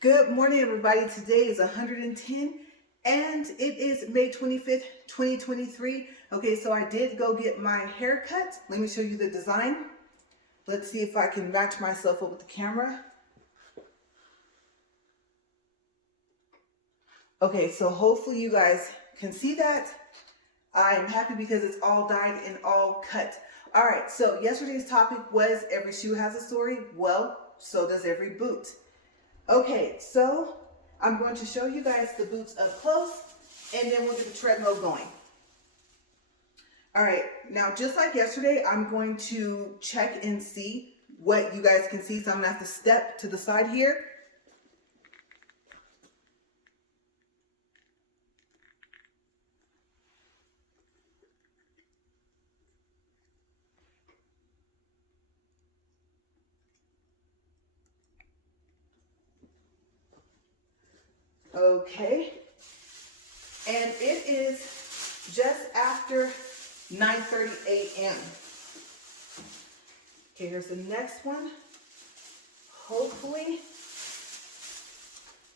Good morning, everybody. Today is 110 and it is May 25th, 2023. Okay, so I did go get my hair cut. Let me show you the design. Let's see if I can match myself up with the camera. Okay, so hopefully you guys can see that. I'm happy because it's all dyed and all cut. All right, so yesterday's topic was every shoe has a story. Well, so does every boot. Okay, so I'm going to show you guys the boots up close and then we'll get the treadmill going. All right, now just like yesterday, I'm going to check and see what you guys can see. So I'm gonna have to step to the side here. Okay, and it is just after 9:30 a.m. Okay, here's the next one. Hopefully,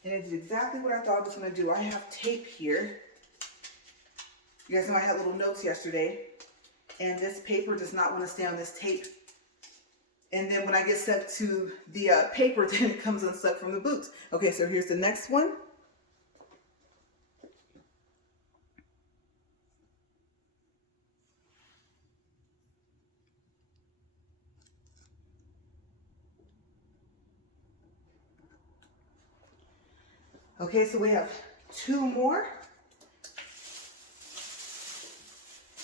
and it's exactly what I thought I was gonna do. I have tape here. You guys know I had little notes yesterday, and this paper does not want to stay on this tape. And then when I get stuck to the paper, then it comes unstuck from the boots. Okay, so here's the next one. Okay, so we have two more.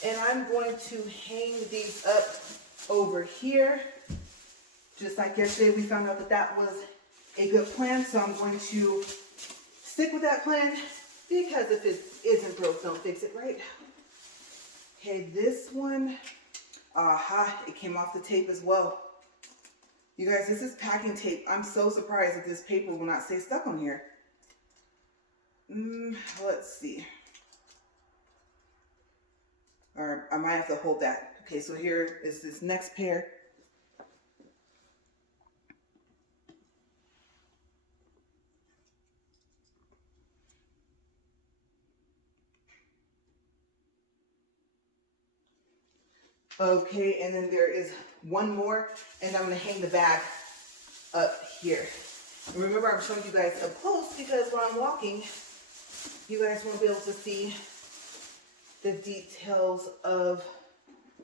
And I'm going to hang these up over here. Just like yesterday, we found out that that was a good plan. So I'm going to stick with that plan because if it isn't broke, don't fix it, right? Okay, this one, it came off the tape as well. You guys, this is packing tape. I'm so surprised that this paper will not stay stuck on here. Let's see. Or I might have to hold that. Okay, so here is this next pair. Okay, and then there is one more, and I'm gonna hang the bag up here. And remember, I'm showing you guys up close because when I'm walking, you guys won't be able to see the details of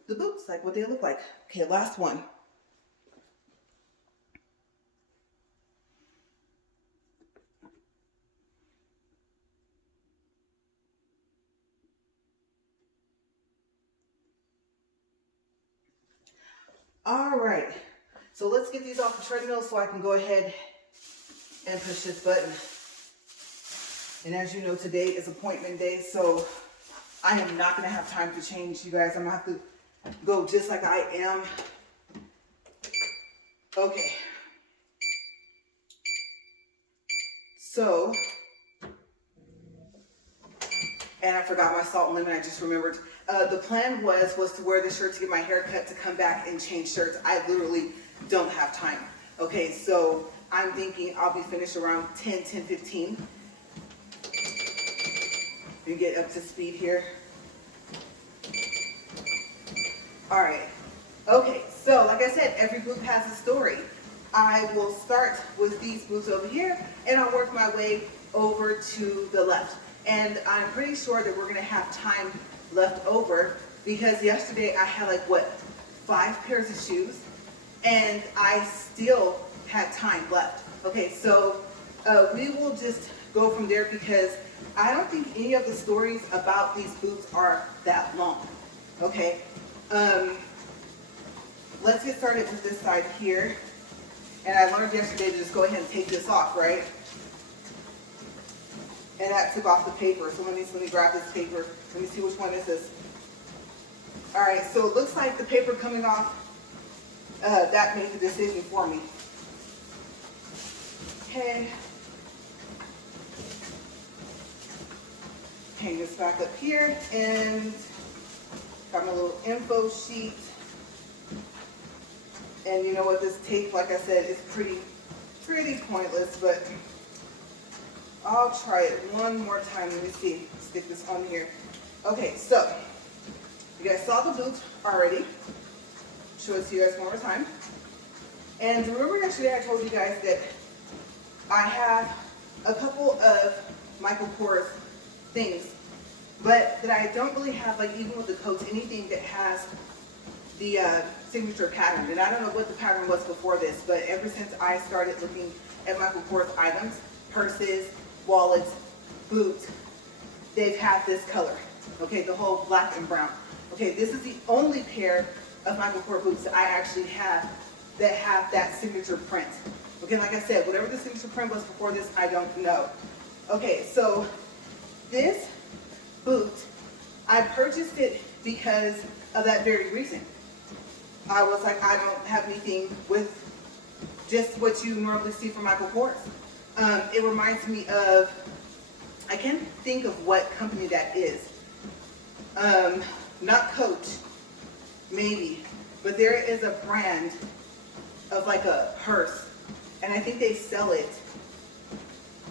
the boots, like what they look like. Okay, last one. All right, so let's get these off the treadmill so I can go ahead and push this button. And as you know, today is appointment day, so I am not gonna have time to change, you guys. I'm gonna have to go just like I am. Okay. So, and I forgot my salt and lemon, I just remembered. The plan was to wear this shirt to get my hair cut, to come back and change shirts. I literally don't have time. Okay, so I'm thinking I'll be finished around 10:15. And get up to speed here. All right. Okay, so like I said, every boot has a story. I will start with these boots over here, and I'll work my way over to the left. And I'm pretty sure that we're gonna have time left over because yesterday I had like, what, 5 pairs of shoes, and I still had time left. Okay, so we will just go from there because I don't think any of the stories about these boots are that long. Okay, let's get started with this side here. And I learned yesterday to just go ahead and take this off, right? And that took off the paper. So let me grab this paper. Let me see which one this is. All right, so it looks like the paper coming off, that made the decision for me. Okay. Hang this back up here and got my little info sheet. And you know what, this tape, like I said, is pretty pointless, but I'll try it one more time. Let me see. Stick this on here. Okay, so you guys saw the boots already. Show it to you guys one more time. And remember yesterday I told you guys that I have a couple of Michael Kors things, but that I don't really have, like even with the coats, anything that has the signature pattern. And I don't know what the pattern was before this, but ever since I started looking at Michael Kors items, purses, wallets, boots, they've had this color. Okay, the whole black and brown. Okay, this is the only pair of Michael Kors boots that I actually have that have that signature print. Okay, like I said, whatever the signature print was before this, I don't know. Okay, so this boot, I purchased it because of that very reason. I was like, I don't have anything with just what you normally see from Michael Kors. It reminds me of, I can't think of what company that is. Not Coach, maybe, but there is a brand of like a purse, and I think they sell it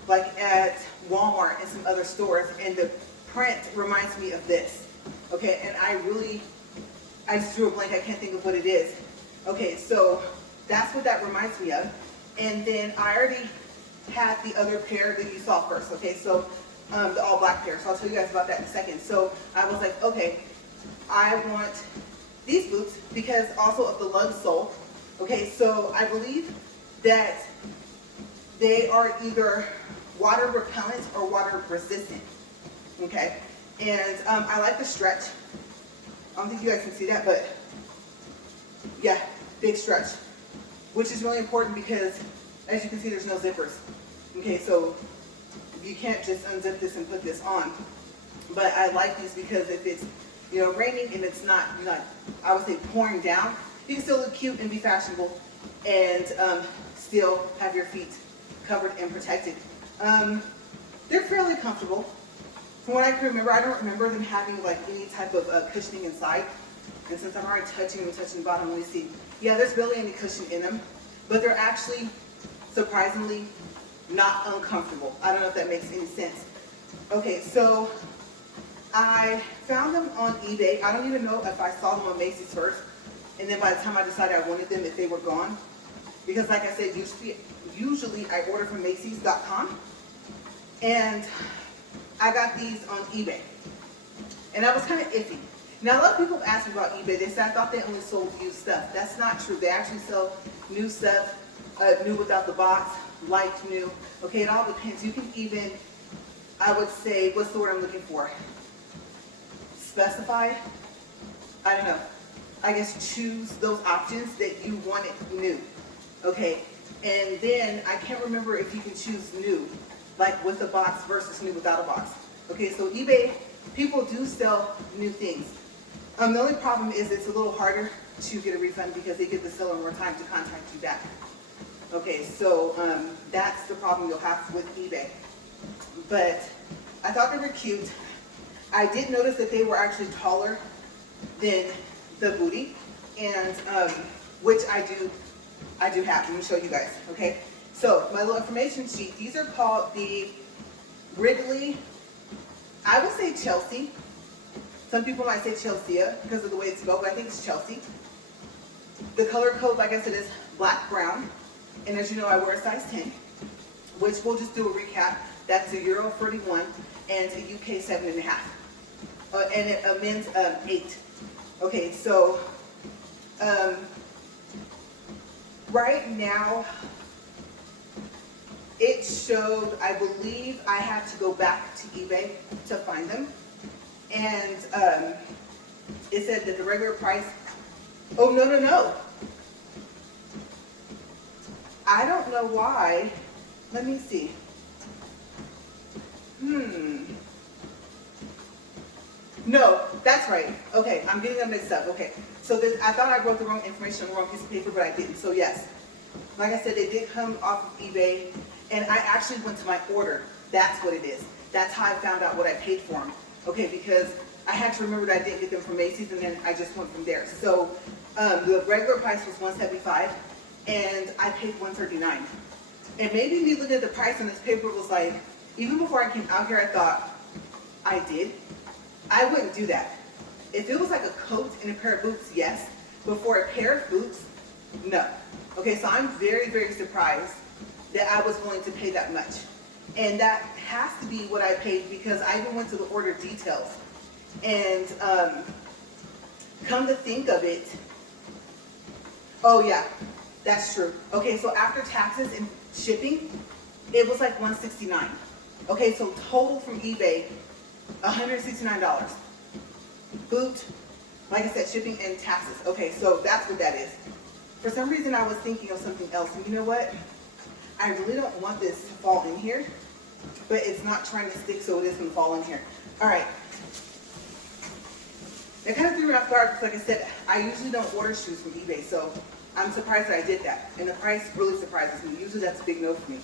like at Walmart and some other stores, and the print reminds me of this. Okay, and I just drew a blank, I can't think of what it is. Okay, so that's what that reminds me of. And then I already had the other pair that you saw first. Okay, so the all black pair. So I'll tell you guys about that in a second. So I was like, okay, I want these boots because also of the lug sole. Okay, so I believe that they are either water repellent or water resistant. Okay, and I like the stretch. I don't think you guys can see that, but yeah, big stretch, which is really important because as you can see, there's no zippers. Okay, so you can't just unzip this and put this on. But I like these because if it's, you know, raining and it's not, I would say pouring down, you can still look cute and be fashionable and still have your feet covered and protected. They're fairly comfortable. From what I can remember, I don't remember them having like any type of cushioning inside. And since I'm already touching the bottom, let me see. Yeah, there's barely any cushion in them, but they're actually surprisingly not uncomfortable. I don't know if that makes any sense. Okay, so I found them on eBay. I don't even know if I saw them on Macy's first, and then by the time I decided I wanted them, if they were gone. Because like I said, usually I order from Macy's.com, and I got these on eBay, and I was kind of iffy. Now, a lot of people have asked me about eBay. They said I thought they only sold used stuff. That's not true. They actually sell new stuff, new without the box, light new. Okay, it all depends. You can even, I would say, what's the word I'm looking for? Specify? I don't know. I guess choose those options that you want it new. Okay, and then I can't remember if you can choose new, like with a box versus new without a box. Okay, so eBay, people do sell new things. The only problem is it's a little harder to get a refund because they give the seller more time to contact you back. Okay, so that's the problem you'll have with eBay. But I thought they were cute. I did notice that they were actually taller than the Bootie, and which I do have. Let me show you guys. Okay, so my little information sheet. These are called the Ridley. I would say Chelsea. Some people might say Chelsea because of the way it's spelled, but I think it's Chelsea. The color code, like I said, is black brown, and as you know, I wear a size 10, which we'll just do a recap. That's a Euro 31 and a UK 7.5, and a men's 8. Okay, so right now it showed, I believe I had to go back to eBay to find them, and it said that the regular price, oh no, I don't know why, let me see, no, that's right. Okay, I'm getting them mixed up. Okay, so this, I thought I wrote the wrong information on the wrong piece of paper, but I didn't. So yes, like I said, they did come off of eBay, and I actually went to my order. That's what it is. That's how I found out what I paid for them. Okay, because I had to remember that I didn't get them from Macy's, and then I just went from there. So the regular price was $175, and I paid $139. And maybe me looking at the price on this paper was like, Even before I came out here, I thought I did. I wouldn't do that. If it was like a coat and a pair of boots, yes. But for a pair of boots, no. Okay, so I'm very, very surprised that I was willing to pay that much. And that has to be what I paid because I even went to the order details. And come to think of it, oh yeah, that's true. Okay, so after taxes and shipping, it was like $169. Okay, so total from eBay, $169. Boot, like I said, shipping and taxes. Okay, so that's what that is. For some reason, I was thinking of something else. And you know what? I really don't want this to fall in here, but it's not trying to stick, so it is going to fall in here. All right. It kind of threw me off guard because, like I said, I usually don't order shoes from eBay, so I'm surprised that I did that. And the price really surprises me. Usually that's a big no for me.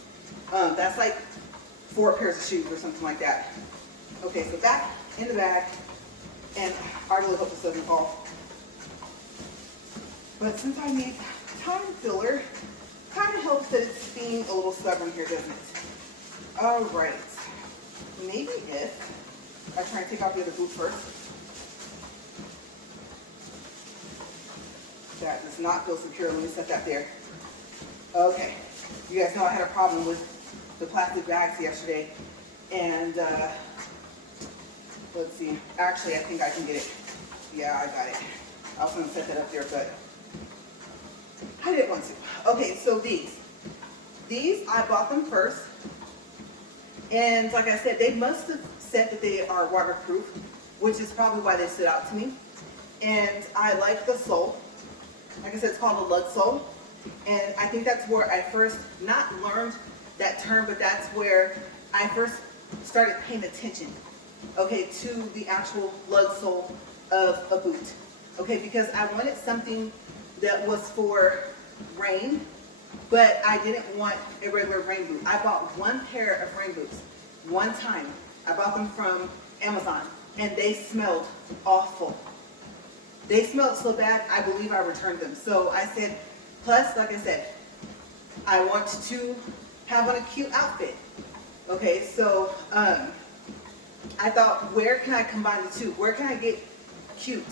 That's like 4 pairs of shoes or something like that. Okay, so back in the bag, and I really hope this doesn't fall. But since I need time filler, kind of helps that it's being a little stubborn here, doesn't it? All right. Maybe if I try and take off the other boot first. That does not feel secure. Let me set that there. Okay. You guys know I had a problem with the plastic bags yesterday. And let's see. Actually, I think I can get it. Yeah, I got it. I was going to set that up there, but I didn't want to. Okay, so these I bought them first. And like I said, they must have said that they are waterproof, which is probably why they stood out to me. And I like the sole. Like I said, it's called a lug sole. And I think that's where I first, not learned that term, but that's where I first started paying attention, okay, to the actual lug sole of a boot. Okay, because I wanted something that was for rain, but I didn't want a regular rain boot. I bought 1 pair of rain boots one time. I bought them from Amazon, and they smelled awful. They smelled so bad, I believe I returned them. So I said, plus, like I said, I want to have on a cute outfit. Okay, so I thought, where can I combine the two? Where can I get cute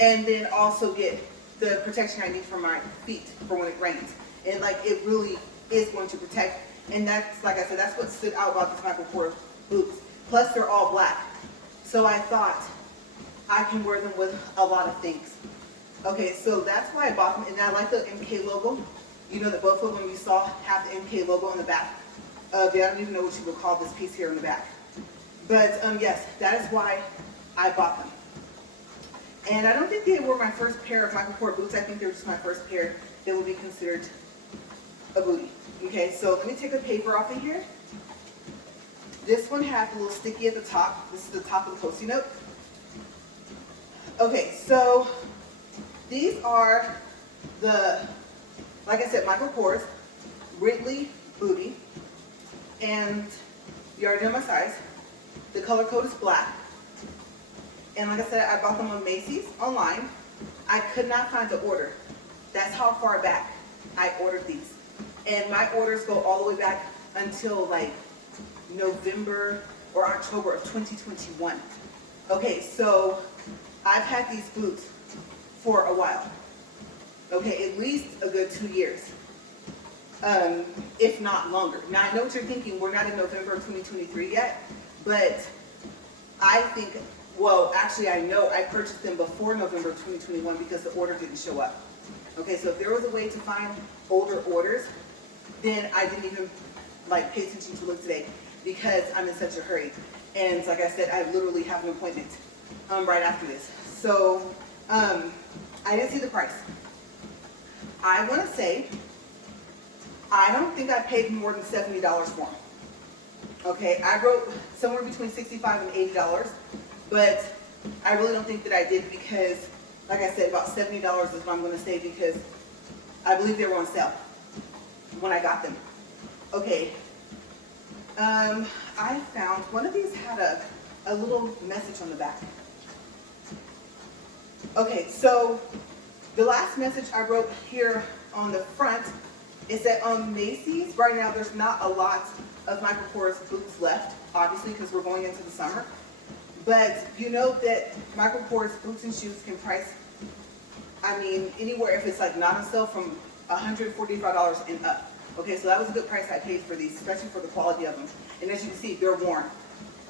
and then also get the protection I need for my feet for when it rains? And like, it really is going to protect. And that's, like I said, that's what stood out about these Michael Kors boots. Plus, they're all black. So I thought I can wear them with a lot of things. Okay, so that's why I bought them. And I like the MK logo. You know that both of them you saw have the MK logo on the back. I don't even know what you would call this piece here in the back. But yes, that is why I bought them. And I don't think they were my first pair of Michael Kors boots. I think they were just my first pair that would be considered a bootie. Okay, so let me take the paper off of here. This one has a little sticky at the top. This is the top of the Post-it note. Okay, so these are the, like I said, Michael Kors Ridley Bootie. And you already know my size. The color code is black. And like I said, I bought them on Macy's online. I could not find the order. That's how far back I ordered these. And my orders go all the way back until like November or October of 2021. Okay, so I've had these boots for a while. Okay, at least a good 2 years. If not longer. Now I know what you're thinking, we're not in November of 2023 yet, but I think, well, actually I know I purchased them before November of 2021 because the order didn't show up. Okay, so if there was a way to find older orders, then I didn't even like pay attention to look today because I'm in such a hurry. And like I said, I literally have an appointment right after this. So I didn't see the price. I want to say, I don't think I paid more than $70 for them. Okay, I wrote somewhere between $65 and $80, but I really don't think that I did because, like I said, about $70 is what I'm going to say because I believe they were on sale when I got them. Okay, I found one of these had a little message on the back. Okay, so the last message I wrote here on the front is that on Macy's right now there's not a lot of Michael Kors boots left, obviously, because we're going into the summer. But you know that Michael Kors boots and shoes can price, I mean, anywhere if it's like not on sale from $145 and up. Okay, so that was a good price I paid for these, especially for the quality of them. And as you can see, they're worn.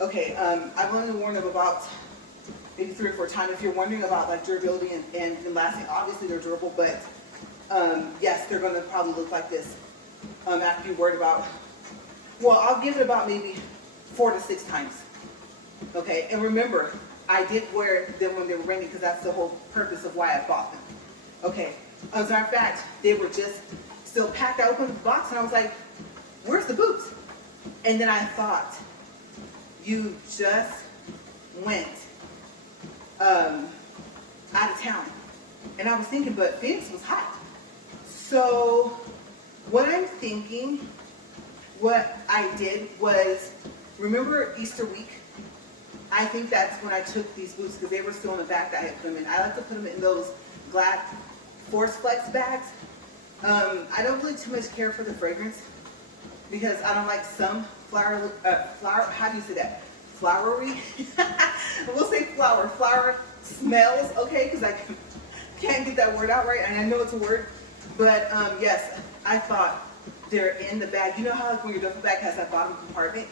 Okay, I've only worn them about maybe 3 or 4 times. If you're wondering about like durability and lasting, obviously they're durable, but yes, they're gonna probably look like this after you worried about, well, I'll give it about maybe 4 to 6 times. Okay, and remember, I did wear them when they were rainy because that's the whole purpose of why I bought them. Okay, as a matter of fact, they were just still packed. I opened the box and I was like, where's the boots? And then I thought, you just went out of town. And I was thinking, but Phoenix was hot. So what I'm thinking, what I did was, remember Easter week? I think that's when I took these boots because they were still in the bag that I had put them in. I like to put them in those black Force Flex bags. I don't really too much care for the fragrance because I don't like some flower, how do you say that? Flowery? We'll say flower smells, okay, because I can't get that word out right, and I know it's a word. But yes, I thought they're in the bag. You know how like when your duffel bag has that bottom compartment?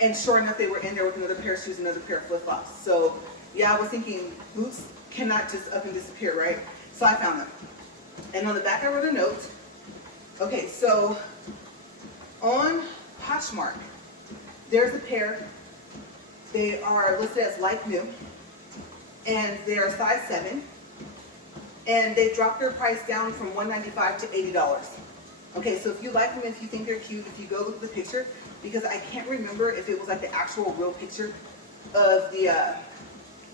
And sure enough, they were in there with another pair of shoes, another pair of flip-flops. So yeah, I was thinking boots cannot just up and disappear, right? So I found them. And on the back I wrote a note. Okay, so on Poshmark, there's a pair. They are listed as like new. And they are size 7. And they dropped their price down from $195 to $80. Okay, so if you like them, if you think they're cute, if you go look at the picture, because I can't remember if it was like the actual real picture of the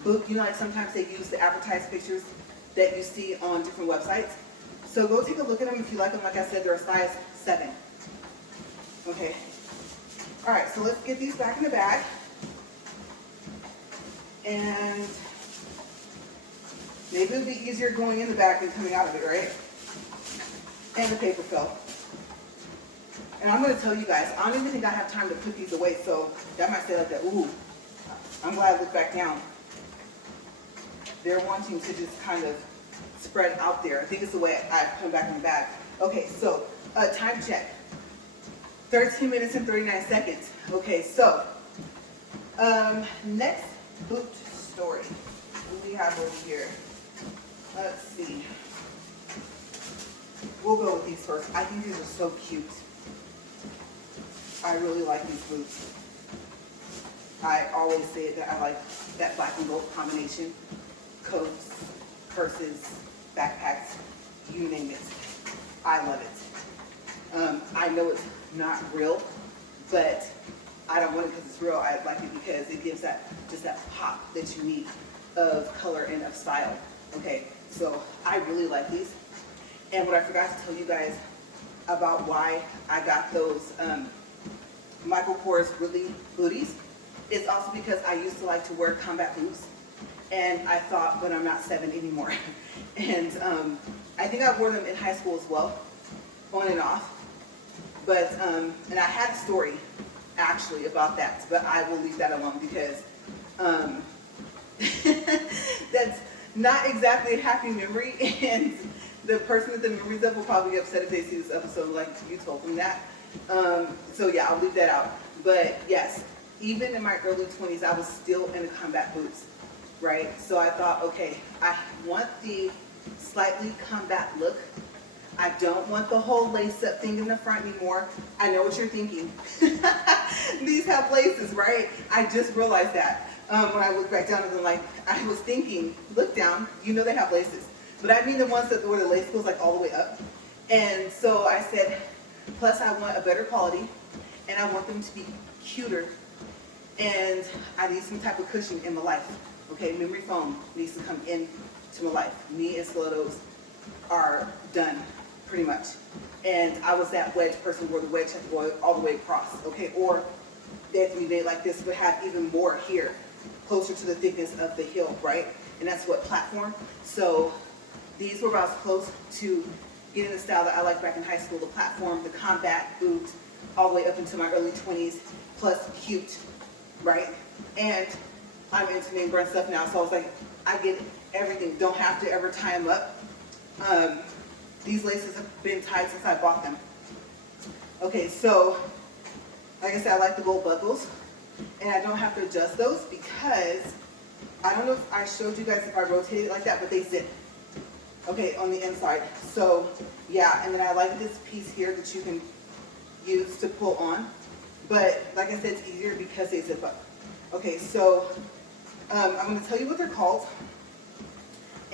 boot. You know, like sometimes they use the advertised pictures that you see on different websites. So go take a look at them if you like them. Like I said, they're a size 7. Okay. All right, so let's get these back in the bag. And maybe it'll be easier going in the bag than coming out of it, right? And the paper fell. And I'm going to tell you guys, I don't even think I have time to put these away, so that might say like that, ooh, I'm glad I looked back down. They're wanting to just kind of spread out there. I think it's the way I put them back in the bag. Okay, so time check. 13 minutes and 39 seconds. Okay, so next boot story. What do we have over here? Let's see. We'll go with these first. I think these are so cute. I really like these boots. I always say that I like that black and gold combination. Coats, purses, backpacks, you name it. I love it. I know it's not real, but I don't want it because it's real. I like it because it gives that just that pop that you need of color and of style. Okay, so I really like these. And what I forgot to tell you guys about why I got those Michael Kors Ridley booties is also because I used to like to wear combat boots, and I thought, but I'm not 7 anymore. And I think I wore them in high school as well, on and off. But and I had a story actually about that, but I will leave that alone because that's not exactly a happy memory, and the person with the memories of will probably be upset if they see this episode like you told them that. So yeah, I'll leave that out. But yes, even in my early 20s, I was still in the combat boots, right? So I thought, okay, I want the slightly combat look. I don't want the whole lace-up thing in the front anymore. I know what you're thinking. These have laces, right? I just realized that when I looked back down at them, like, I was thinking, look down, you know they have laces. But I mean the ones that where the lace goes like all the way up. And so I said, plus I want a better quality, and I want them to be cuter, and I need some type of cushion in my life. Okay, memory foam needs to come in to my life. Me and stilettos are done, pretty much. And I was that wedge person where the wedge had to go all the way across, okay? Or they have to be made like this, but have even more here, closer to the thickness of the heel, right? And that's what platform. So these were about as close to getting the style that I liked back in high school, the platform, the combat boot, all the way up into my early 20s, plus cute, right? And I'm into name brand stuff now, so I was like, I get everything. Don't have to ever tie them up. These laces have been tied since I bought them. Okay, so like I said, I like the gold buckles, and I don't have to adjust those because I don't know if I showed you guys if I rotated it like that, but they zip. Okay, on the inside. So yeah, and then I like this piece here that you can use to pull on, but like I said, it's easier because they zip up. Okay, so I'm going to tell you what they're called,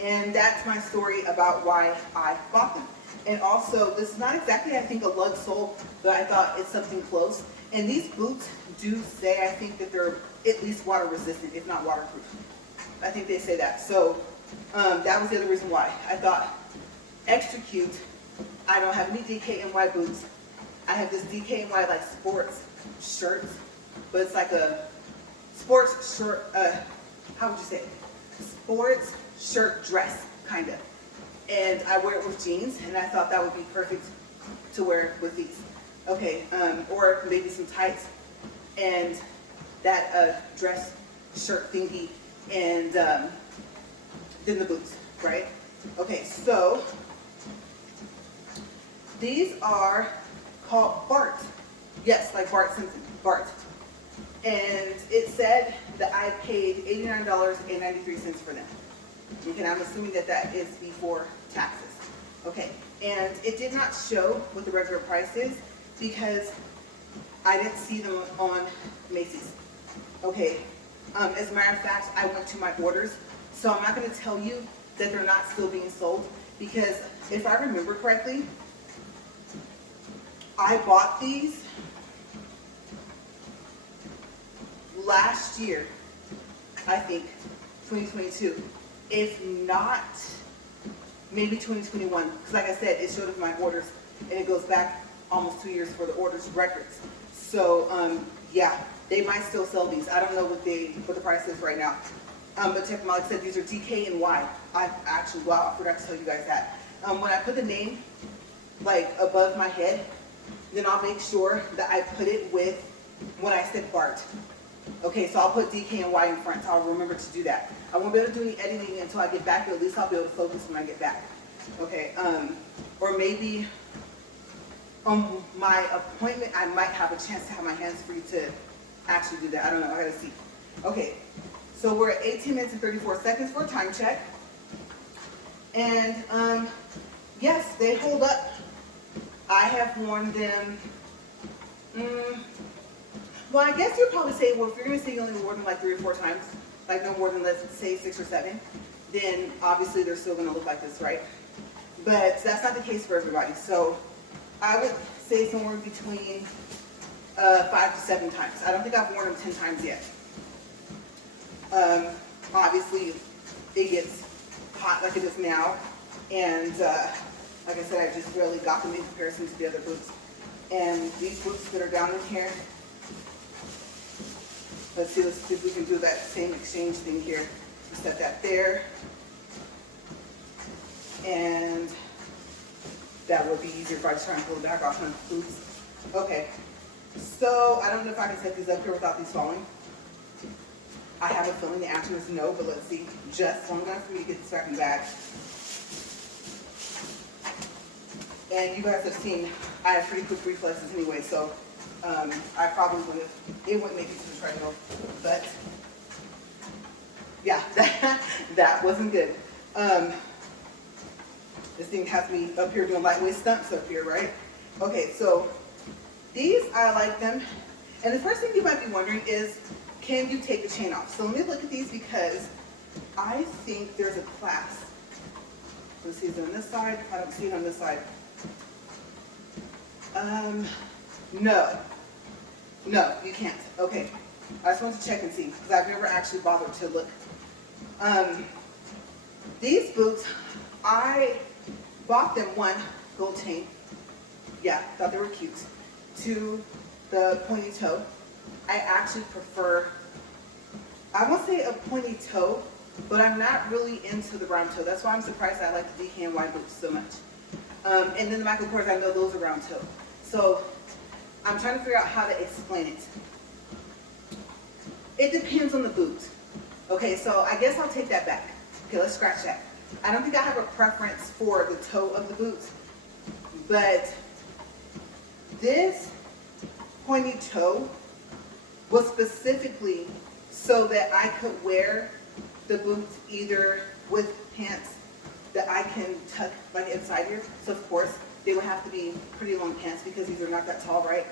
and that's my story about why I bought them. And also, this is not exactly, I think, a lug sole, but I thought it's something close. And these boots do say, I think, that they're at least water resistant, if not waterproof. I think they say that. So that was the other reason why. I thought, extra cute. I don't have any DKNY boots. I have this DKNY like sports shirt, but it's like a sports shirt, how would you say it? Sports shirt dress, kind of. And I wear it with jeans, and I thought that would be perfect to wear with these. Okay, or maybe some tights and that dress shirt thingy, and then the boots, right? Okay, so these are called Bart. Yes, like Bart Simpson, Bart. And it said that I paid $89.93 for them. Okay, and I'm assuming that that is before taxes. Okay, and it did not show what the regular price is because I didn't see them on Macy's. Okay, as a matter of fact, I went to my orders, so I'm not going to tell you that they're not still being sold because if I remember correctly, I bought these last year, I think, 2022. If not, maybe 2021. Because like I said, it showed up in my orders, and it goes back almost 2 years for the orders records. So yeah, they might still sell these. I don't know what the price is right now. But check them out. Like I said, these are DKNY. I actually, wow, I forgot to tell you guys that. When I put the name like above my head, then I'll make sure that I put it with when I said Bart. Okay, so I'll put DKNY in front, so I'll remember to do that. I won't be able to do any editing until I get back, but at least I'll be able to focus when I get back. Okay, or maybe on my appointment, I might have a chance to have my hands free to actually do that. I don't know, I gotta see. Okay, so we're at 18 minutes and 34 seconds for a time check. And yes, they hold up. I have worn them, well, I guess you'd probably say, well, if you're going to say you only wore them like 3 or 4 times, like no more than, let's say, 6 or 7, then obviously they're still going to look like this, right? But that's not the case for everybody. So I would say somewhere between 5 to 7 times. I don't think I've worn them 10 times yet. Obviously, it gets hot like it is now. And like I said, I just really got them in comparison to the other boots. And these boots that are down in here, let's see if we can do that same exchange thing here. Set that there. And that would be easier if I just try and pull it back off my boots. Okay, so I don't know if I can set these up here without these falling. I have a feeling the answer is no, but let's see. Just long enough for me to get this back in the bag. And you guys have seen I have pretty quick reflexes anyway, so I probably wouldn't, it wouldn't make it to the treadmill, but yeah, that wasn't good. This thing has me up here doing lightweight stunts up here, right? Okay, so these, I like them. And the first thing you might be wondering is, can you take the chain off? So let me look at these because I think there's a clasp. Let's see, is it on this side? I don't see it on this side. No, you can't. Okay, I just wanted to check and see because I've never actually bothered to look. These boots, I bought them, 1, gold chain. Yeah, thought they were cute. 2, the pointy toe. I actually prefer, I won't say a pointy toe, but I'm not really into the round toe. That's why I'm surprised I like the DKNY boots so much. And then the Michael Kors, I know those are round toe. So I'm trying to figure out how to explain it. It depends on the boot. Okay, so I guess I'll take that back. Okay, let's scratch that. I don't think I have a preference for the toe of the boot, but this pointy toe was specifically so that I could wear the boots either with pants that I can tuck like inside here. So of course, they would have to be pretty long pants because these are not that tall, right?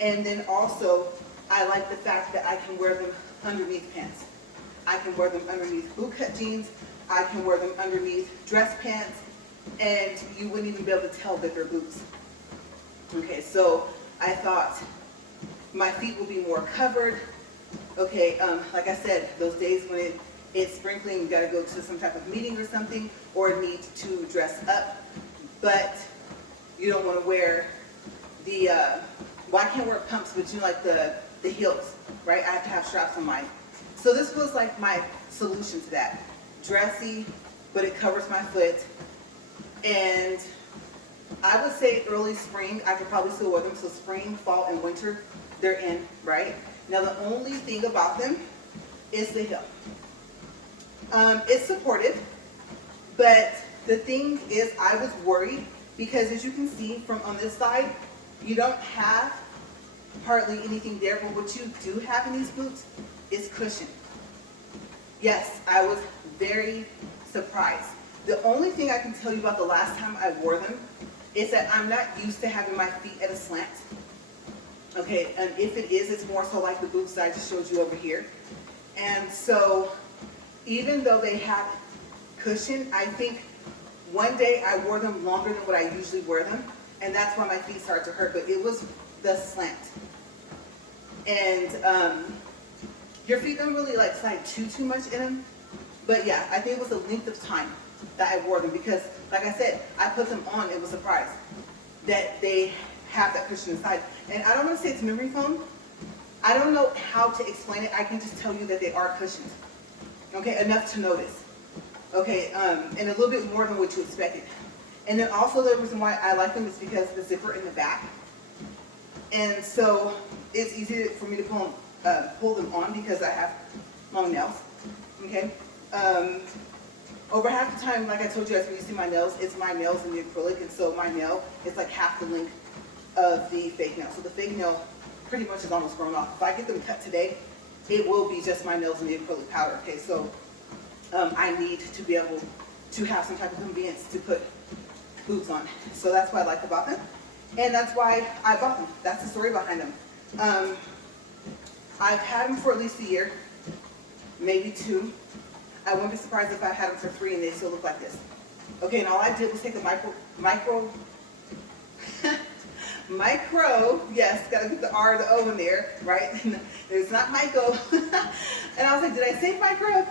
And then also, I like the fact that I can wear them underneath pants. I can wear them underneath bootcut jeans. I can wear them underneath dress pants, and you wouldn't even be able to tell that they're boots. Okay, so I thought my feet will be more covered. Okay, like I said, those days when it's sprinkling, you gotta go to some type of meeting or something, or need to dress up, but you don't wanna wear the, well, I can't wear pumps, but you know, like the heels, right? I have to have straps on mine. So this was like my solution to that. Dressy, but it covers my foot. And I would say early spring, I could probably still wear them. So spring, fall, and winter, they're in, right? Now the only thing about them is the heel. It's supportive, but the thing is I was worried because as you can see from on this side, you don't have hardly anything there, but what you do have in these boots is cushion. Yes, I was very surprised. The only thing I can tell you about the last time I wore them is that I'm not used to having my feet at a slant. Okay, and if it is, it's more so like the boots that I just showed you over here. And so even though they have cushion, I think one day I wore them longer than what I usually wear them, and that's why my feet started to hurt, but it was the slant. And your feet don't really like slide too much in them, but yeah, I think it was the length of time that I wore them because, like I said, I put them on and was surprised that they have that cushion inside. And I don't want to say it's memory foam. I don't know how to explain it. I can just tell you that they are cushioned. Okay, enough to notice. Okay, and a little bit more than what you expected. And then also the reason why I like them is because the zipper in the back. And so it's easy for me to pull them on because I have long nails. Okay. Over half the time, like I told you guys, when you see my nails, it's my nails and the acrylic, and so my nail is like half the length of the fake nail. So the fake nail pretty much is almost grown off. If I get them cut today, it will be just my nails and the acrylic powder. Okay, so I need to be able to have some type of convenience to put boots on. So that's what I like about them, and that's why I bought them. That's the story behind them. I've had them for at least a year, maybe 2. I wouldn't be surprised if I had them for 3 and they still look like this. Okay, and all I did was take a micro, yes, gotta get the R, the O in there, right? It's not Michael. And I was like, did I say micro?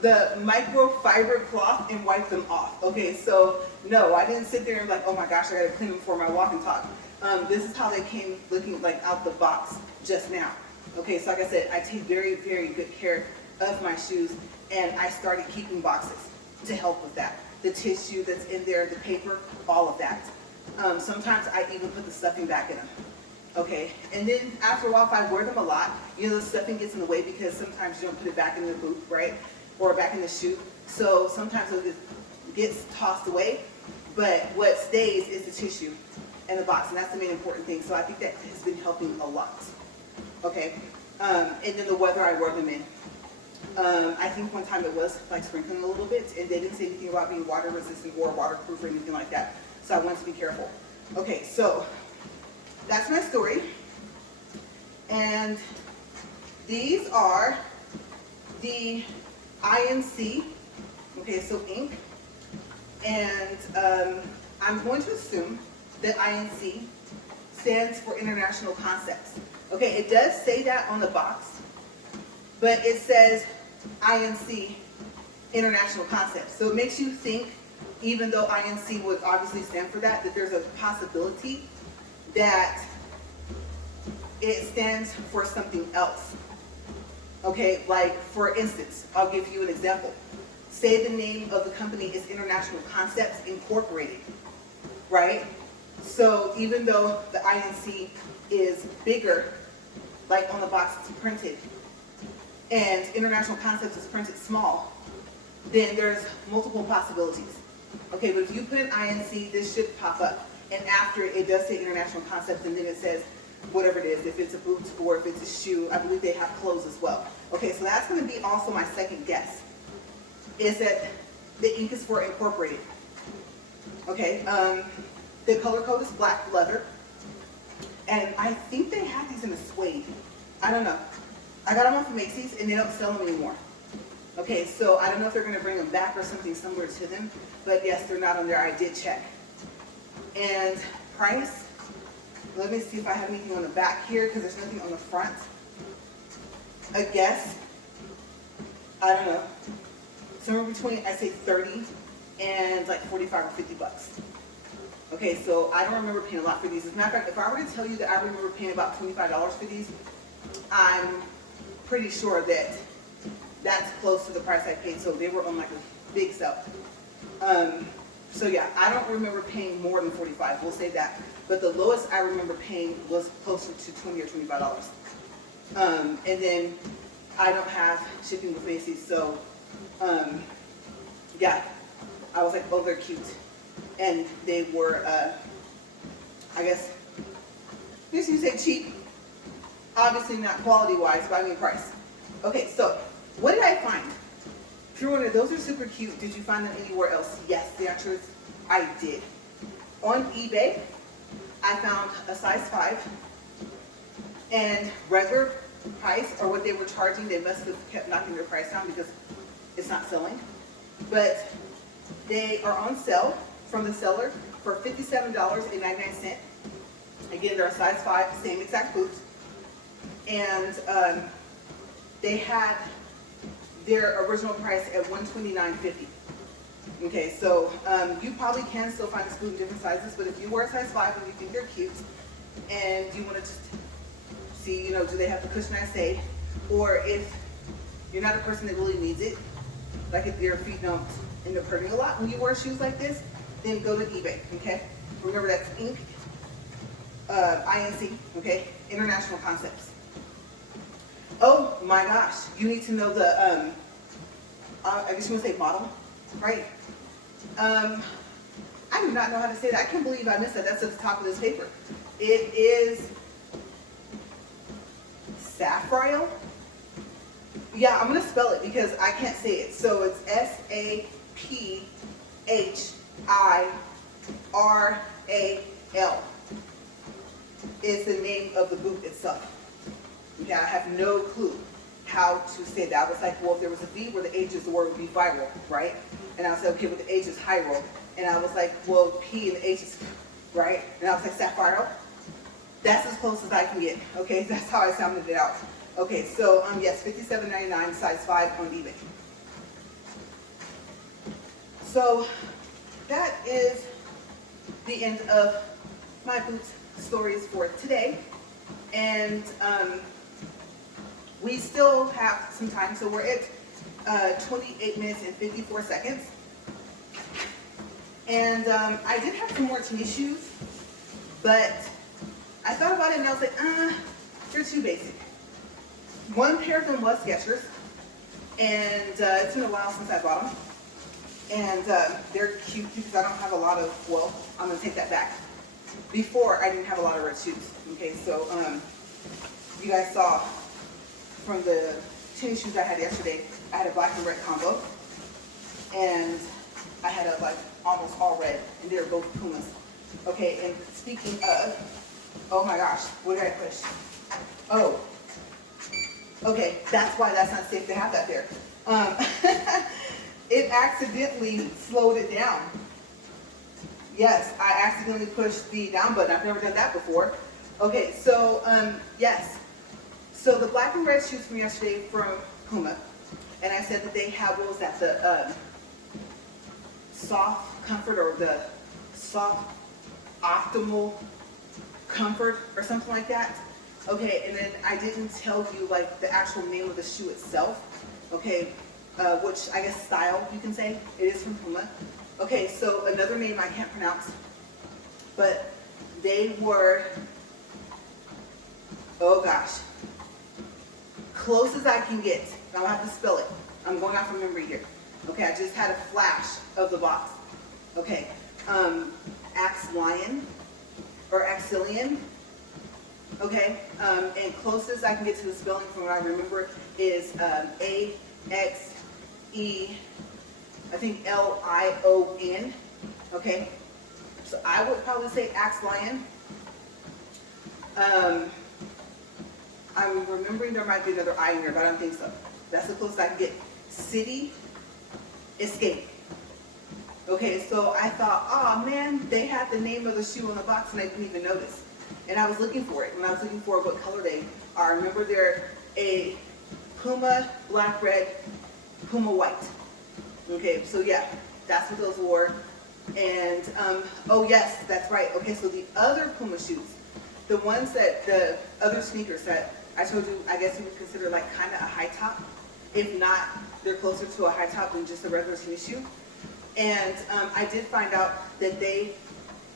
The microfiber cloth and wipe them off. Okay, so no, I didn't sit there and like, oh my gosh, I gotta clean them before my walk and talk. This is how they came looking like out the box just now. Okay, so like I said, I take very, very good care of my shoes, and I started keeping boxes to help with that. The tissue that's in there, the paper, all of that. Sometimes I even put the stuffing back in them. Okay, and then after a while, if I wear them a lot, you know, the stuffing gets in the way because sometimes you don't put it back in the boot, right? Or back in the shoe. So sometimes it gets tossed away, but what stays is the tissue and the box, and that's the main important thing. So I think that has been helping a lot. Okay, and then the weather I wear them in. I think one time it was like sprinkling a little bit, and they didn't say anything about being water resistant or waterproof or anything like that. So I wanted to be careful. Okay, so that's my story. And these are the INC, okay, so ink. And I'm going to assume that INC stands for International Concepts. Okay, it does say that on the box, but it says INC, International Concepts. So it makes you think, even though INC would obviously stand for that, that there's a possibility that it stands for something else. Okay, like for instance, I'll give you an example. Say the name of the company is International Concepts Incorporated. right? So even though the INC is bigger, like on the box it's printed, and International Concepts is printed small, then there's multiple possibilities. Okay, but if you put an INC, this should pop up. And after it does say International Concepts, and then it says whatever it is, if it's a boot or if it's a shoe, I believe they have clothes as well. Okay, so that's going to be also my second guess, is that the ink is for incorporated. Okay, the color code is black leather, and I think they have these in a suede. I don't know. I got them off of Macy's, and they don't sell them anymore. Okay, so I don't know if they're going to bring them back or something similar to them, but yes, they're not on there. I did check. And price, let me see if I have anything on the back here, because there's nothing on the front. A guess, I don't know, somewhere between, I say 30 and like 45 or 50 bucks. Okay, so I don't remember paying a lot for these. As a matter of fact, if I were to tell you that I remember paying about $25 for these, I'm pretty sure that that's close to the price I paid, so they were on like a big sale. So yeah, I don't remember paying more than 45, we'll say that. But the lowest I remember paying was closer to $20 or $25. And then I don't have shipping with Macy's, so yeah, I was like, oh, they're cute. And they were, I guess you say cheap, obviously not quality-wise, but I mean price. Okay, so what did I find? If you're wondering, those are super cute. Did you find them anywhere else? Yes, the answer is I did. On eBay, I found a size 5, and regular price, or what they were charging, they must have kept knocking their price down because it's not selling. But they are on sale from the seller for $57.99. Again, they're a size 5, same exact boots. And they had their original price at $129.50. Okay, so you probably can still find this boot in different sizes, but if you wear a size 5 and you think they're cute, and you want to just see, do they have the cushion I say, or if you're not a person that really needs it, like if your feet don't end up hurting a lot when you wear shoes like this, then go to eBay, okay? Remember, that's ink, INC, okay? International Concepts. Oh my gosh, you need to know the, I guess you want to say model, right? I do not know how to say that. I can't believe I missed that. That's at the top of this paper. It is Saphiral. Yeah, I'm going to spell it because I can't say it. So it's S-A-P-H-I-R-A-L is the name of the boot itself. Yeah, I have no clue how to say that. I was like, well, if there was a V where the H is the word, would be viral, right? And I said, okay, but the H is hyral. And I was like, well, P and the H is, right? And I was like, Saphiral? That's as close as I can get, okay? That's how I sounded it out. Okay, so yes, $57.99, size 5 on eBay. So that is the end of my boot stories for today. And we still have some time, so we're at 28 minutes and 54 seconds. And I did have some more tennis shoes, but I thought about it and I was like, they're too basic. One pair of them was Skechers, and it's been a while since I bought them. And they're cute because I don't have a lot of, well, I'm going to take that back. Before, I didn't have a lot of red shoes. Okay, so you guys saw from the tennis shoes I had yesterday, I had a black and red combo. And I had a like almost all red, and they're both Pumas. Okay, and speaking of, oh my gosh, what did I push? Oh, okay, that's why that's not safe to have that there. It accidentally slowed it down. Yes, I accidentally pushed the down button. I've never done that before. Okay, so yes. So the black and red shoes from yesterday from Puma, and I said that they have, what was that, the soft comfort, or the soft optimal comfort or something like that. Okay, and then I didn't tell you like the actual name of the shoe itself. Okay, which I guess style you can say. It is from Puma. Okay, so another name I can't pronounce. but they were, oh gosh, close as I can get. I'll have to spell it. I'm going off from memory here. Okay, I just had a flash of the box. Okay, Axlion or Axilion. Okay, and closest I can get to the spelling from what I remember is A-X-E, I think L-I-O-N. Okay, so I would probably say Axlion. I'm remembering there might be another I in there, but I don't think so. That's the closest I can get. City Escape. Okay, so I thought, oh man, they had the name of the shoe on the box and I didn't even notice. And I was looking for it. When I was looking for what color they are, remember they're a Puma black, red, Puma white. Okay, so yeah, that's what those were. And, oh yes, that's right. Okay, so the other Puma shoes, the ones that, the other sneakers that I told you, I guess you would consider like kind of a high top. If not, they're closer to a high top than just a regular tennis shoe. And I did find out that they,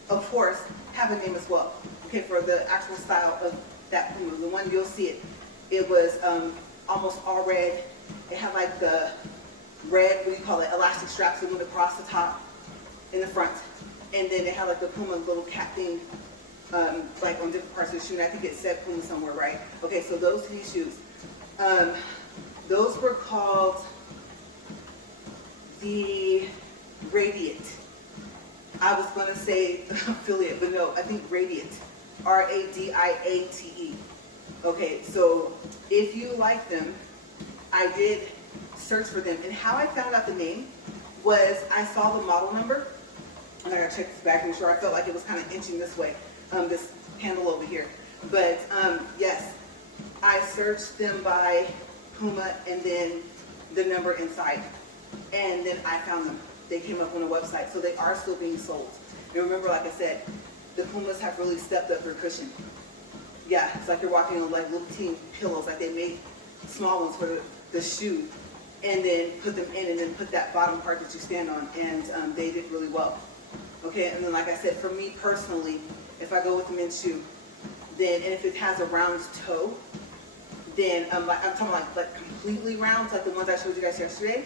of course, have a name as well. Okay, for the actual style of that Puma, the one you'll see it was almost all red. It had like the red, what do you call it, elastic straps that went across the top in the front. And then it had like the Puma little cap thing, like on different parts of the shoe. And I think it said Puma somewhere, right? Okay, so those tennis shoes, those were called the Radiant. I was going to say affiliate, but no, I think Radiant. R-A-D-I-A-T-E. Okay, so if you like them, I did search for them. And how I found out the name was I saw the model number. And I gotta check this back and make sure. I felt like it was kind of inching this way, this handle over here. But yes, I searched them by Puma and then the number inside. And then I found them. They came up on a website, so they are still being sold. And remember, like I said, the Pumas have really stepped up their cushion. Yeah, it's like you're walking on like little teeny pillows, like they made small ones for the shoe, and then put them in, and then put that bottom part that you stand on, and they did really well. Okay, and then like I said, for me personally, if I go with the men's shoe, then, and if it has a round toe, then like, I'm talking like completely round, like the ones I showed you guys yesterday.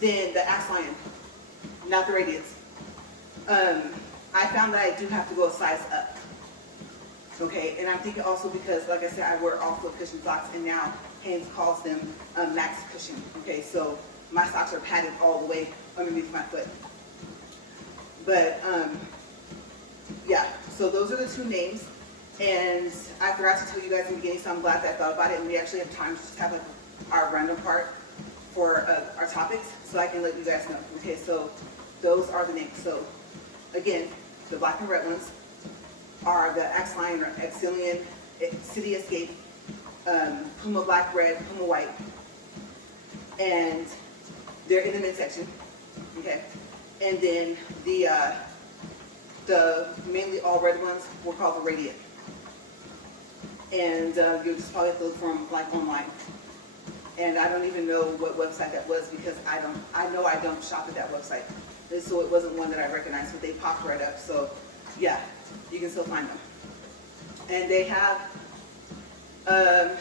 Then the Axlion, not the Radiance. I found that I do have to go a size up. Okay, and I'm thinking also because, like I said, I wear all-foot cushion socks, and now Hanes calls them max cushion. Okay, so my socks are padded all the way underneath my foot. But yeah, so those are the two names. And I forgot to tell you guys in the beginning, so I'm glad that I thought about it, and we actually have time to just have like our random part for our topics, so I can let you guys know. Okay, so those are the names. So again, the black and red ones are the Axlion or Axilion, City Escape, Puma black, red, Puma white, and they're in the midsection. Okay, and then the mainly all red ones were called the Radiant, and you'll just probably have to look for them like online. And I don't even know what website that was because I know I don't shop at that website. And so it wasn't one that I recognized, but they popped right up. So yeah, you can still find them. And they have a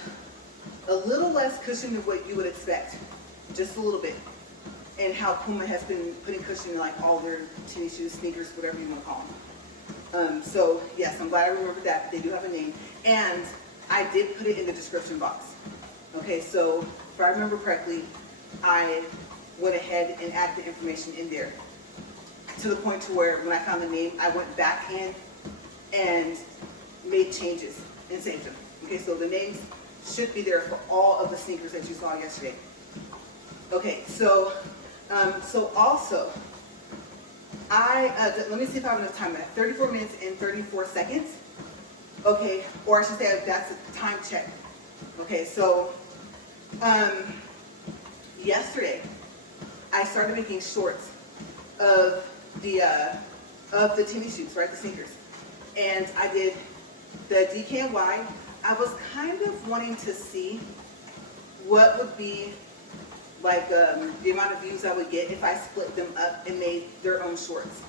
little less cushion than what you would expect, just a little bit. And how Puma has been putting cushion in like all their tennis shoes, sneakers, whatever you want to call them. So yes, I'm glad I remembered that. They do have a name. And I did put it in the description box. Okay, so if I remember correctly, I went ahead and added the information in there to the point to where when I found the name, I went back in and made changes and saved them. Okay, so the names should be there for all of the sneakers that you saw yesterday. Okay, so also, let me see if I have enough time. 34 minutes and 34 seconds. Okay, or I should say that's a time check. Okay, so yesterday I started making shorts of the tennis shoes, right, the sneakers, and I did the DKNY. I was kind of wanting to see what would be like the amount of views I would get if I split them up and made their own shorts.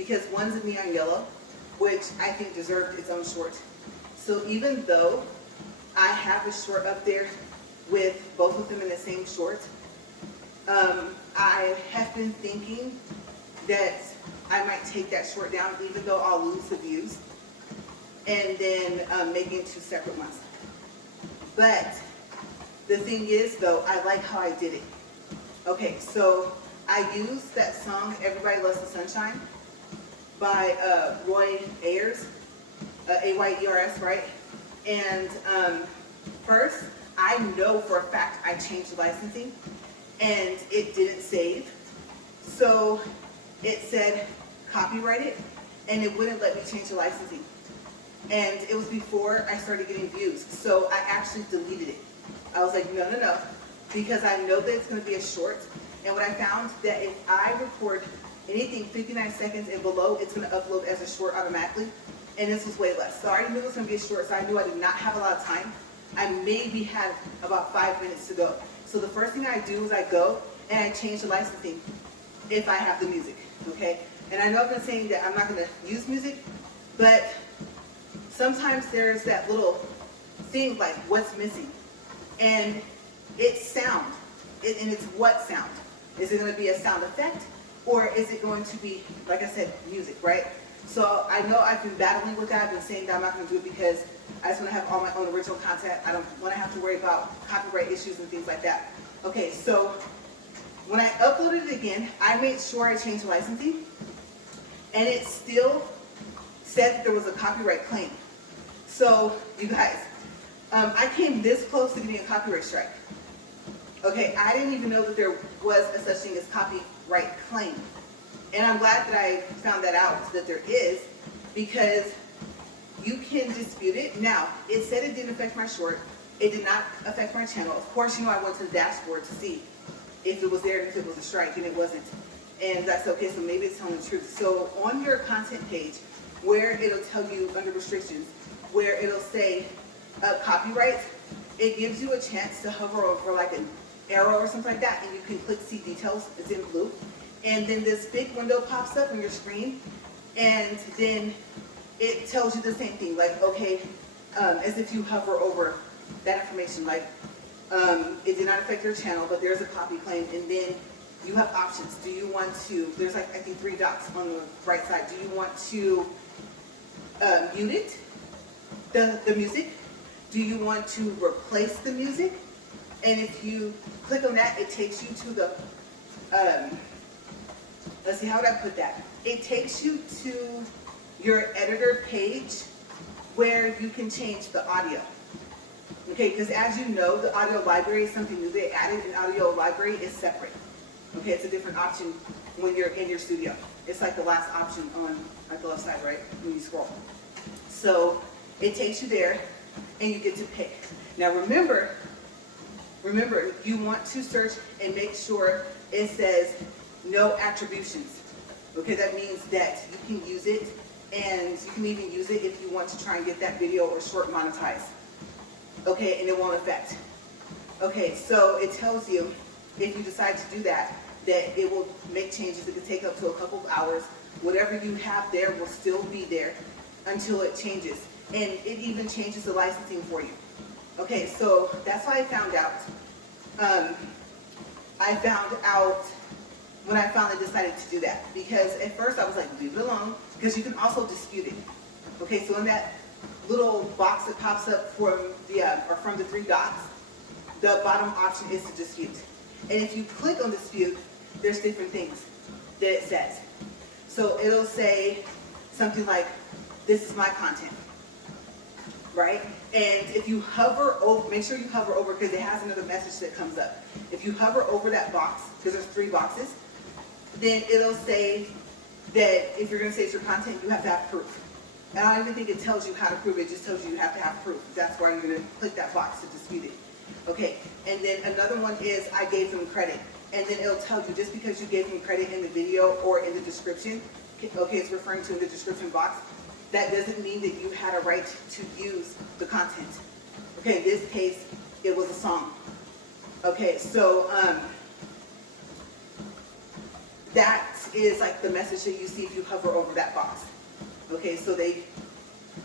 because one's a neon yellow, which I think deserved its own short. So even though I have a short up there with both of them in the same short, I have been thinking that I might take that short down, even though I'll lose the views, and then make it into separate ones. But the thing is, though, I like how I did it. Okay, so I used that song, Everybody Loves the Sunshine, by Roy Ayers, A-Y-E-R-S, right? And first, I know for a fact I changed the licensing, and it didn't save. So it said copyrighted, and it wouldn't let me change the licensing. And it was before I started getting views, so I actually deleted it. I was like, no, no, no, because I know that it's going to be a short. And what I found that if I record anything 59 seconds and below, it's going to upload as a short automatically. And this was way less. So I already knew it was going to be a short, so I knew I did not have a lot of time. I maybe had about 5 minutes to go. So the first thing I do is I go and I change the licensing if I have the music, okay? And I know I've been saying that I'm not going to use music, but sometimes there's that little thing like what's missing. And it's sound, and it's what sound? Is it going to be a sound effect, or is it going to be, like I said, music, right? So I know I've been battling with that. I've been saying that I'm not going to do it because I just want to have all my own original content. I don't want to have to worry about copyright issues and things like that. Okay, so when I uploaded it again, I made sure I changed the licensing, and it still said that there was a copyright claim. So, you guys, I came this close to getting a copyright strike. Okay, I didn't even know that there was a such thing as copyright claim. And I'm glad that I found that out, that there is, because you can dispute it. Now, it said it didn't affect my short. It did not affect my channel. Of course, you know, I went to the dashboard to see if it was there and if it was a strike, and it wasn't. And that's okay, so maybe it's telling the truth. So on your content page, where it'll tell you under restrictions, where it'll say copyright, it gives you a chance to hover over like an arrow or something like that, and you can click see details. It's in blue. And then this big window pops up on your screen, and then it tells you the same thing, like, okay, as if you hover over that information, like, it did not affect your channel, but there's a copy claim, and then you have options. Do you want to, there's like, I think 3 dots on the right side. Do you want to mute it, the music? Do you want to replace the music? And if you click on that, it takes you to the, let's see, how would I put that? It takes you to your editor page where you can change the audio. Okay, because as you know, the audio library is something new they added. An audio library is separate. Okay, it's a different option when you're in your studio. It's like the last option on like the left side, right, when you scroll. So it takes you there, and you get to pick. Now remember, you want to search and make sure it says no attributions. Okay, that means that you can use it, and you can even use it if you want to try and get that video or short monetized. Okay, and it won't affect. Okay, so it tells you if you decide to do that, that it will make changes. It could take up to a couple of hours. Whatever you have there will still be there until it changes. And it even changes the licensing for you. Okay, so that's how I found out. I found out when I finally decided to do that. Because at first I was like, leave it alone, because you can also dispute it. Okay, so in that little box that pops up from the 3 dots, the bottom option is to dispute. And if you click on dispute, there's different things that it says. So it'll say something like, this is my content, right? And if you hover over, make sure you hover over, because it has another message that comes up. If you hover over that box, because there's 3 boxes, then it'll say that if you're going to say it's your content, you have to have proof. And I don't even think it tells you how to prove it. It just tells you you have to have proof. That's why you're going to click that box to dispute it. Okay, and then another one is I gave them credit. And then it'll tell you, just because you gave them credit in the video or in the description, okay, it's referring to in the description box, that doesn't mean that you had a right to use the content. Okay, in this case, it was a song. Okay, so that is like the message that you see if you hover over that box. Okay, so they,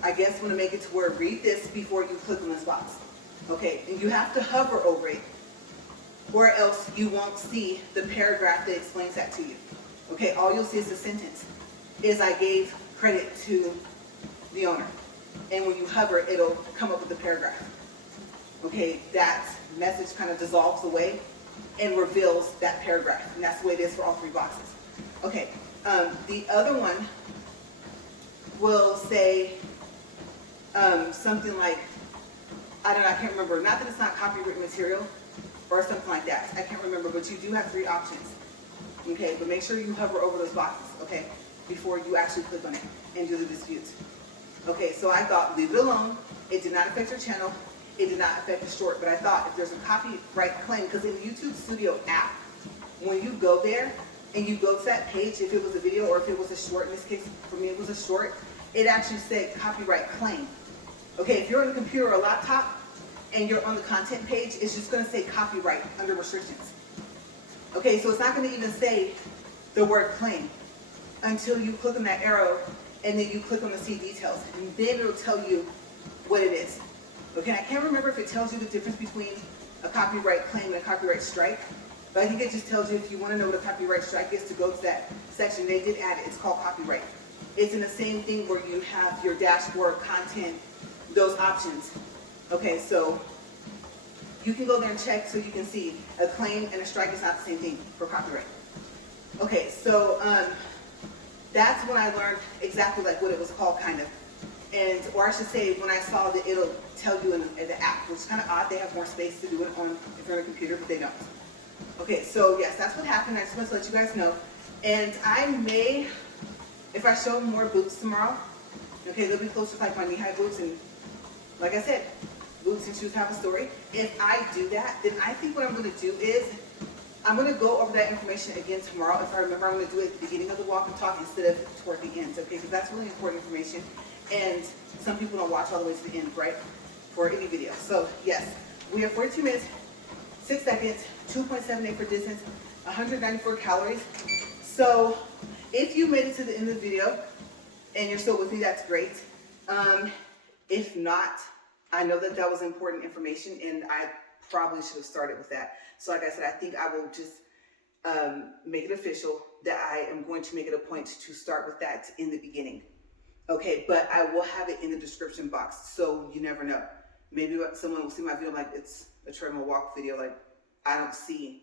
I guess, want to make it to where read this before you click on this box. Okay, and you have to hover over it, or else you won't see the paragraph that explains that to you. Okay, all you'll see is the sentence, is I gave credit to the owner. And when you hover, it'll come up with the paragraph. Okay, that message kind of dissolves away and reveals that paragraph. And that's the way it is for all three boxes. Okay, the other one will say something like, I don't know, I can't remember. Not that it's not copywritten material or something like that. I can't remember, but you do have three options. Okay, but make sure you hover over those boxes, okay, before you actually click on it and do the dispute. Okay, so I thought, leave it alone. It did not affect your channel. It did not affect the short, but I thought if there's a copyright claim, because in the YouTube Studio app, when you go there and you go to that page, if it was a video or if it was a short, in this case, for me it was a short, it actually said copyright claim. Okay, if you're on a computer or a laptop and you're on the content page, it's just gonna say copyright under restrictions. Okay, so it's not gonna even say the word claim until you click on that arrow and then you click on the see details, and then it'll tell you what it is. Okay, I can't remember if it tells you the difference between a copyright claim and a copyright strike, but I think it just tells you if you want to know what a copyright strike is to go to that section. They did add it, it's called copyright. It's in the same thing where you have your dashboard, content, those options. Okay, so you can go there and check so you can see a claim and a strike is not the same thing for copyright. Okay, so that's when I learned exactly like what it was called, kind of. And, or I should say, when I saw that it'll tell you in the app, which is kind of odd. They have more space to do it on if you're on a computer, but they don't. Okay, so yes, that's what happened. I just want to let you guys know. And I may, if I show more boots tomorrow, okay, they'll be closer to like my knee-high boots. And like I said, boots and shoes have a story. If I do that, then I think what I'm going to do is I'm going to go over that information again tomorrow. If I remember, I'm going to do it at the beginning of the walk and talk instead of toward the end, okay? Because that's really important information. And some people don't watch all the way to the end, right? For any video. So yes, we have 42 minutes, 6 seconds, 2.78 for distance, 194 calories. So if you made it to the end of the video and you're still with me, that's great. If not, I know that that was important information and I probably should have started with that. So like I said, I think I will just make it official that I am going to make it a point to start with that in the beginning. Okay, but I will have it in the description box, so you never know. Maybe someone will see my video like it's a treadmill walk video, like I don't see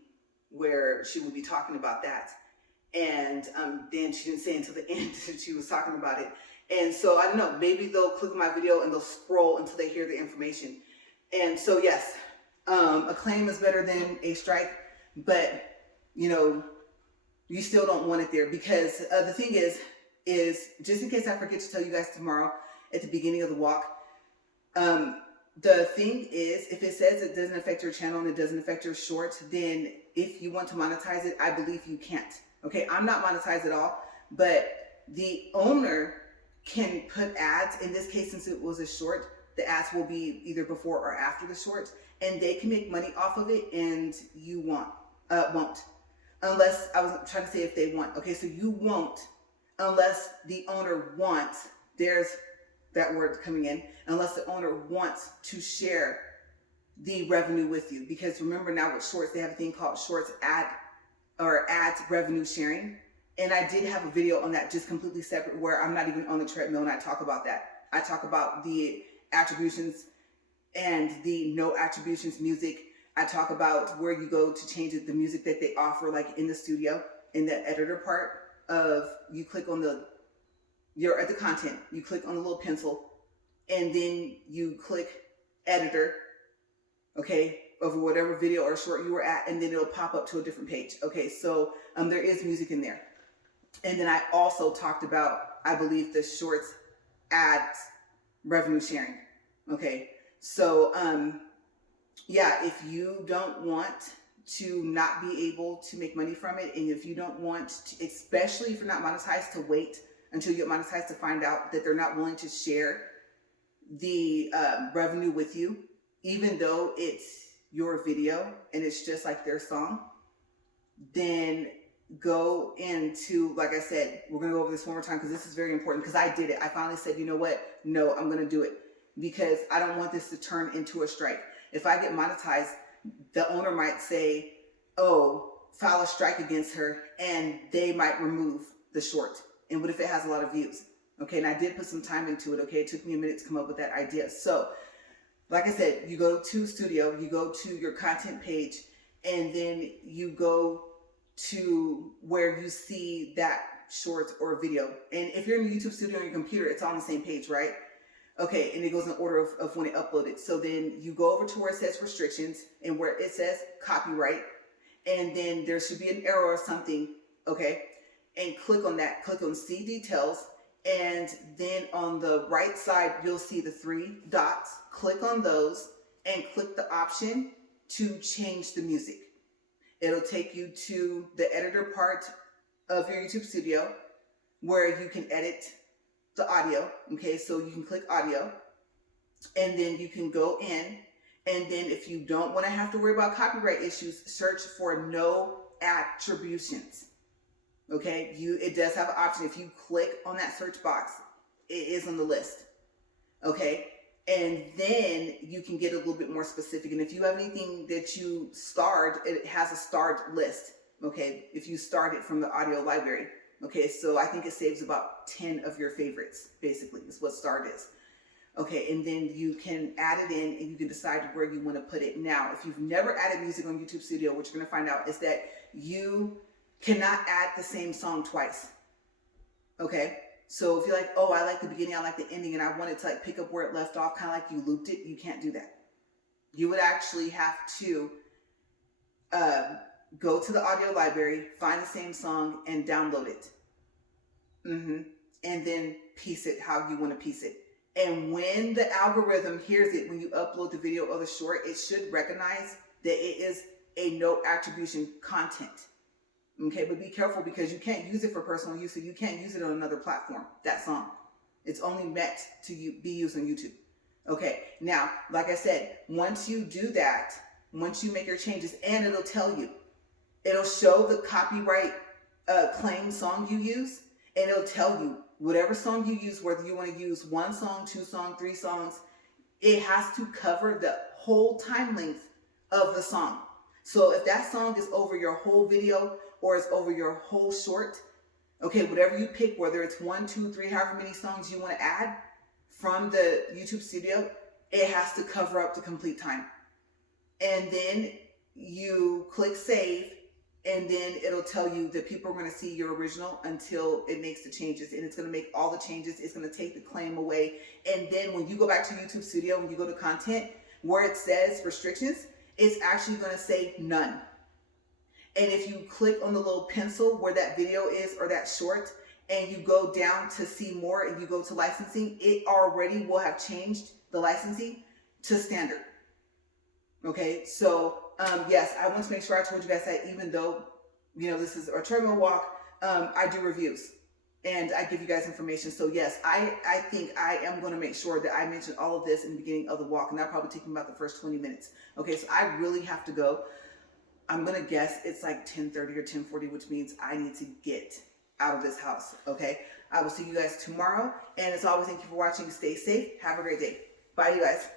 where she would be talking about that. And then she didn't say until the end that she was talking about it. And so I don't know, maybe they'll click my video and they'll scroll until they hear the information. And so yes, a claim is better than a strike, but you know, you still don't want it there because the thing is just in case I forget to tell you guys tomorrow at the beginning of the walk, the thing is, if it says it doesn't affect your channel and it doesn't affect your shorts, then if you want to monetize it, I believe you can't. Okay, I'm not monetized at all, but the owner can put ads. In this case, since it was a short, the ads will be either before or after the short, and they can make money off of it, and you won't. Unless, I was trying to say if they want. Okay, so you won't unless the owner wants, there's that word coming in, unless the owner wants to share the revenue with you. Because remember now with shorts, they have a thing called shorts ads revenue sharing. And I did have a video on that just completely separate where I'm not even on the treadmill and I talk about that. I talk about the attributions and the no attributions music. I talk about where you go to change the music that they offer, like in the studio, in the editor part of, you click on you're at the content, you click on the little pencil, and then you click editor, okay, over whatever video or short you were at, and then it'll pop up to a different page. Okay, so there is music in there. And then I also talked about, I believe, the shorts ads revenue sharing. Okay, so yeah, if you don't want to not be able to make money from it, and if you don't want to, especially if you're not monetized, to wait until you get monetized to find out that they're not willing to share the revenue with you, even though it's your video and it's just like their song, then go into, like I said, we're going to go over this one more time because this is very important, because I did it. I finally said, you know what? No, I'm going to do it, because I don't want this to turn into a strike. If I get monetized, the owner might say, oh, file a strike against her, and they might remove the short. And what if it has a lot of views? Okay, and I did put some time into it. Okay, it took me a minute to come up with that idea. So, like I said, you go to Studio, you go to your content page, and then you go to where you see that short or video. And if you're in the YouTube Studio on your computer, it's on the same page, right? Okay, and it goes in order of when it uploaded. So then you go over to where it says restrictions and where it says copyright, and then there should be an arrow or something, okay? And click on that, click on see details, and then on the right side, you'll see the 3 dots. Click on those and click the option to change the music. It'll take you to the editor part of your YouTube Studio where you can edit the audio. Okay, so you can click audio, and then you can go in, and then if you don't want to have to worry about copyright issues, search for no attributions. Okay, it does have an option. If you click on that search box, it is on the list. Okay, and then you can get a little bit more specific. And if you have anything that you starred, it has a starred list. Okay, if you start it from the audio library. Okay, so I think it saves about 10 of your favorites, basically, is what starred is. Okay, and then you can add it in, and you can decide where you want to put it. Now, if you've never added music on YouTube Studio, what you're going to find out is that you cannot add the same song twice. Okay, so if you're like, oh, I like the beginning, I like the ending, and I wanted to like pick up where it left off, kind of like you looped it, you can't do that. You would actually have to go to the audio library, find the same song, and download it. And then piece it how you want to piece it. And when the algorithm hears it, when you upload the video or the short, it should recognize that it is a no attribution content. Okay, but be careful, because you can't use it for personal use, so you can't use it on another platform, that song. It's only meant to be used on YouTube. Okay, now, like I said, once you do that, once you make your changes, and it'll tell you, it'll show the copyright claim song you use, and it'll tell you whatever song you use, whether you want to use 1 song, 2 songs, 3 songs, it has to cover the whole time length of the song. So if that song is over your whole video or is over your whole short, okay, whatever you pick, whether it's 1, 2, 3, however many songs you want to add from the YouTube Studio, it has to cover up the complete time. And then you click save, and then it'll tell you that people are going to see your original until it makes the changes, and it's going to make all the changes. It's going to take the claim away. And then when you go back to YouTube Studio, when you go to content, where it says restrictions, it's actually going to say none. And if you click on the little pencil where that video is or that short, and you go down to see more, and you go to licensing, it already will have changed the licensing to standard. Okay, so yes, I want to make sure I told you guys that even though, you know, this is a treadmill walk, I do reviews and I give you guys information. So yes, I think I am going to make sure that I mention all of this in the beginning of the walk, and that'll probably take me about the first 20 minutes. Okay, so I really have to go. I'm going to guess it's like 10:30 or 10:40, which means I need to get out of this house. Okay, I will see you guys tomorrow. And as always, thank you for watching. Stay safe. Have a great day. Bye, you guys.